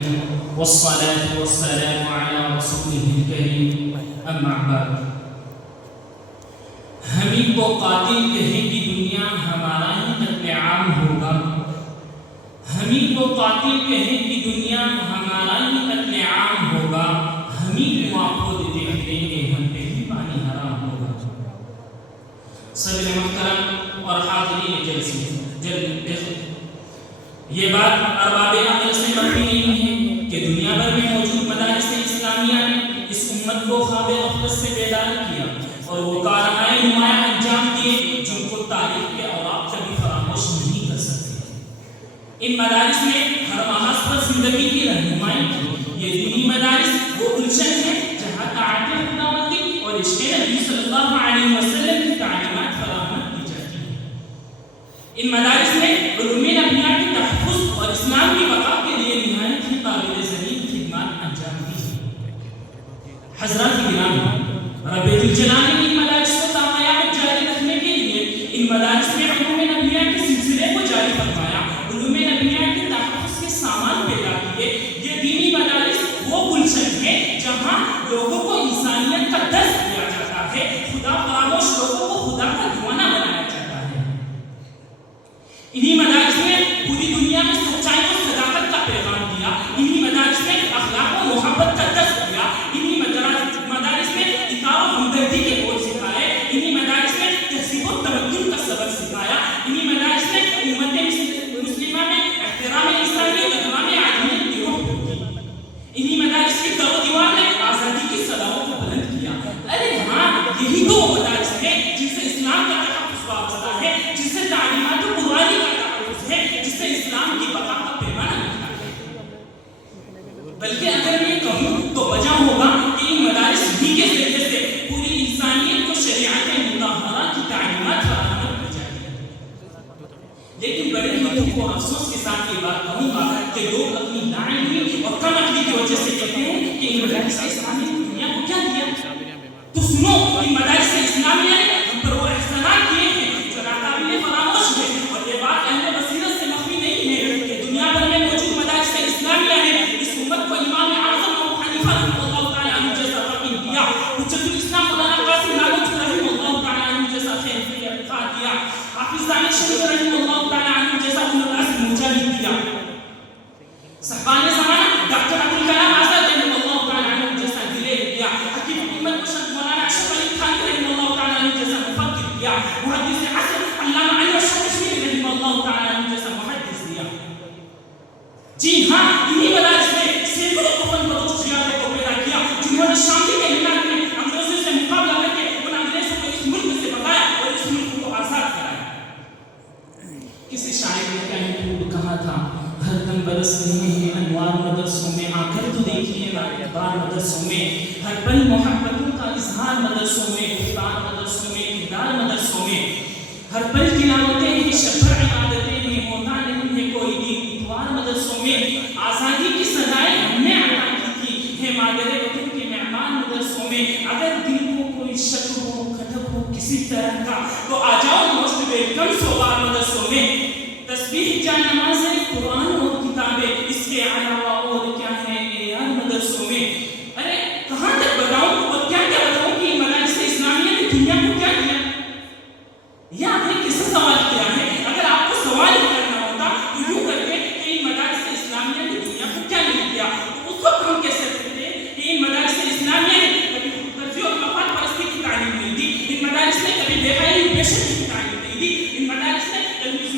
والصلاة والسلام على رسوله الكريم اما بعد. ہم ان کو قاتل کہیں کہ دنیا ہمارا ہی قتل عام ہوگا. ہم ان کو قاتل کہیں کہ دنیا ہمارا ہی قتل عام ہوگا. ہم ان کو آنکھوں دے دیں گے ہم پہ ہی پانی حرام ہوگا. صدر محترم اور حاضرین جلسے یہ بات ارباب عقل سے منفی نہیں ہے کہ دنیا بھر میں موجود مدارس اسلامیہ نے اس امت کو خواب غفلت سے بیدار کیا اور وہ کارنامے نمایاں انجام دیے جن کو تاریخ کے اوراق کبھی فراموش نہیں کر سکتے. ان مدارس نے ہر محاذ پر زندگی کی رہنمائی کی. یہ دینی مدارس وہ گلشن ہے جہاں تعالی خداوندی اور عشق نبی صلی اللہ علیہ وسلم کی تعلیمات فراہم کی جاتی ہیں. ان مدارس نے علوم نبیہ کے تحفظ اور اسلام کی بقا کے لیے نہایت ہی قابل ذریعہ خدمات انجام دی ہیں. حضرات گرامی، رب الجلال نے ان مدارس کو تاقیامت جاری رکھنے کے لیے ان مدارس میں علوم نبیہ کے سلسلے کو جاری فرمایا، علوم نبیہ کے تحفظ کے سامان پیدا کیے. یہ دینی مدارس وہ گلشن ہے جہاں لوگوں کو انسانیت کا درس دیا جاتا ہے، خدا فراموش لوگوں کو خدا کا دیوانہ بنایا جاتا ہے. انہی مدارس نے پوری دنیا میں سچائی اور صداقت کا پیغام دیا. انہی مدارس نے اخلاق و محبت کا درس دیا. انہی مدارس نے اطاعت و ہمدردی کے بول سکھائے. انہی مدارس نے تہذیب و تمدن کا سبق سکھایا. انہی مدارس نے امت مسلمہ میں احترام انسانی اور احترام عالمیت کی روح کی. انہی مدارس کی در و دیوار نے آزادی کی صداؤں کو بلند کیا. ارے ہاں، یہی تو وہ مدارس ہے جن سے اسلام کا تحفظ وابستہ ہے، جن سے تعلیمات قرآنی کا تحفظ ہے، جس سے اسلام کی بقا کا پیمانہ ملتا ہے. بلکہ اگر میں کہوں تو وجہ ہوگا کہ ان مدارس ہی کے ذریعے سے پوری انسانیت کو شریعت مطہرہ کی تعلیمات فراہم کی جاتی ہے. لیکن بڑے ہی دکھ و افسوس کے ساتھ یہ بات کہوں گا کہ لوگ اپنی لاعلمی اور کم عقلی کی وجہ سے کہتے ہیں کہ ان مدارس اسلامیہ نے دنیا کو کیا دیا. تو سنو، ان مدارس اسلامیہ نے ہم پر وہ احسانات کیے ہیں جو ناقابل فراموش ہے. اور یہ بات اہل بصیرت سے مخفی نہیں ہے کہ دنیا بھر میں موجود مدارس اسلامیہ نے اس امت کو امام اعظم ابو حنیفہ رحمہ اللہ تعالی عنہ جیسا فقیہ دیا، حجت الاسلام مولانا قاسم نانوتوی رحمہ اللہ تعالی عنہ جیسا خلیفہ اعتقاد دیا، حافظ ظاہر شریف رحمہ اللہ تعالی عنہ جیسا ابو القاسم مجاہد دیا، صاحبان زمانہ ڈاکٹر ابوالکلام آزاد رحمہ اللہ تعالی عنہ جیسا دلیر دیا، حکیم امت مشرق مولانا اشرف علی تھانوی رحمہ اللہ تعالی عنہ جیسا مفکر دیا، محدث عصر علامہ انور شاہ کشمیری رحمہ اللہ تعالی عنہ جیسا محدث دیا. جی ہاں، انہی مدارس نے سینکڑوں کفن فروش جہادوں کو پیدا کیا جنہوں نے شام کے کلمات میں انگریزوں سے مقابلہ کر کے ان انگریزوں کو اس ملک سے بتایا اور اس ملک کو آزاد کرایا. کسی شاعر نے کہیں خوب کہا تھا، ہر دم برس رہے ہیں انوار مدرسوں میں، آ کر تو دیکھیے اعتبار مدرسوں میں، ہر پل محبتوں کا اظہار مدرسوں میں، گفتار مدرسوں میں، کردار مدرسوں میں، ہر پل تلاوتیں ہیں، شفر عبادتیں ہیں، ہوتا نہیں ہے کوئی دین اتوار مدرسوں میں، آزادی کی سزائیں ہم نے عطا کی تھی ہے مادر وطن کے مہمان مدرسوں میں. اگر دل کو کوئی شک ہو، کھٹک ہو کسی طرح کا تو آ جاؤ موسٹ ویلکم سوبار مدرسوں میں. تسبیح جا نمازیں، قرآن اور کتابیں، اس کے علاوہ اور کیا ہے اے یار مدرسوں میں. ارے کہاں تک بتاؤں اور کیا کیا بتاؤں کہ مدارس اسلامیہ نے دنیا کو کیا دیا. یہ آپ نے کس سے سوال کیا ہے؟ اگر آپ کو سوال ہی کرنا ہوتا تو یوں کرتے کہ ان مدارس اسلامیہ نے دنیا کو کیا نہیں دیا. تو اس وقت ہم کہہ سکتے تھے کہ ان مدارس اسلامیہ نے کبھی خودغرضی اور مفاد پرستی کی تعلیم نہیں دی. ان مدارس نے کبھی بے حیائی بے شرمی کی تعلیم نہیں دی. ان مدارس نے کبھی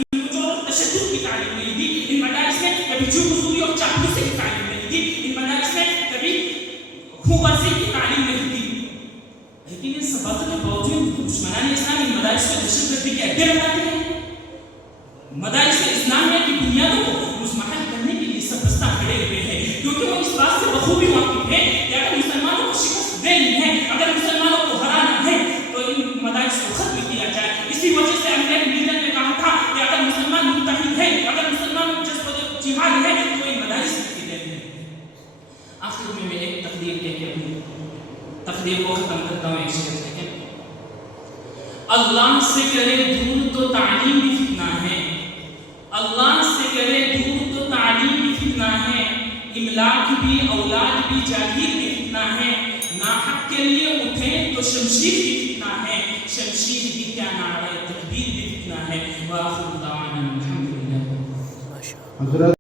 تشدد کی تعلیم نہیں دی. ان مدارس نے کبھی جھوٹ اور چاپلوسی کی تعلیم نہیں دی. ان مدارس نے کبھی خوغرضی کی تعلیم نہیں دی. لیکن ان سب باتوں کے باوجود دشمنان اسلام ان مدارس کو دہشت گردی کے اڈے بناتے ہیں. مدارس اسلامیہ کی بنیادوں کو مزمحل کرنے کے لیے سب بستہ کھڑے ہوئے ہیں، کیونکہ وہ اس بات سے بخوبی واقف ہے کہ اگر مسلمانوں کو شکست دینی ہے، اگر مسلمانوں کو ہرانا ہے تو ان مدارس کو ختم کیا جائے. اسی وجہ سے امیر ملت نے کہا تھا کہ اگر مسلمان متحد ہے، اگر مسلمان جذبہ جہاد ہے تو ان مدارس کی دیتے ہیں. آخر میں ایک تقدیر کہہ کے اپنی تقدیر کو ختم کرتا ہوں. ایک شعر ہے کہ اللہ سے کرے دور تو تعلیم بھی فتنہ ہے، اللہ سے کرے دور تو تعلیم بھی فتنہ ہے، املاک بھی اولاد بھی جاگیر بھی فتنہ ہے، ناحق کے لیے اٹھیں تو شمشیر بھی فتنہ ہے، شمشیر بھی کیا نعرہ تکبیر بھی فتنہ ہے۔ وآخر دعوانا الحمدللہ۔